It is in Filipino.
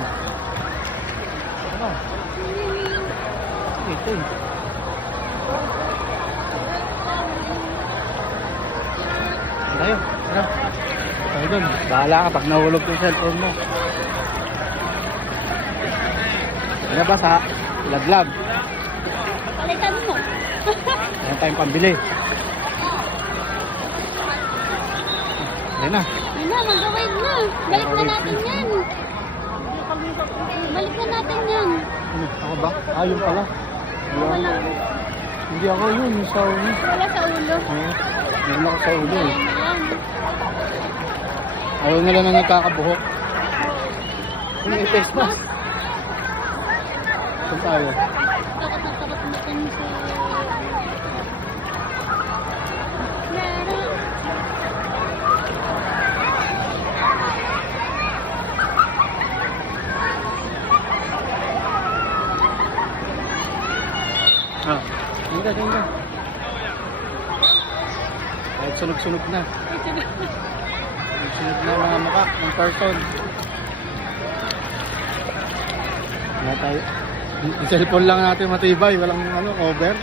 Ano? Ito eh. Tayo. Ano? Tayo dun. Bahala ka pag nahulog yung cellphone mo. Ano ba sa laglag? Palitan mo. Ano tayong pambili? Ayun na. Yun na, mag-away na. Balik na natin yan. Balik na natin yan. Ano? Ako ba? Ah, yun pala. Wala. Hindi ako yun. Yung sa ulo. Wala sa ulo. Oo. Meron ako sa ulo eh. Ayan. Ayaw nila na nagkakabuhok. Ano yung face mask? Saan tayo? Takot na takot natin si... Ah, hindi ka. Kahit sunog-sunog na. Sunog na mga mukha ng carton. Wala tayo. Yung cellphone lang natin matibay, walang ano, over.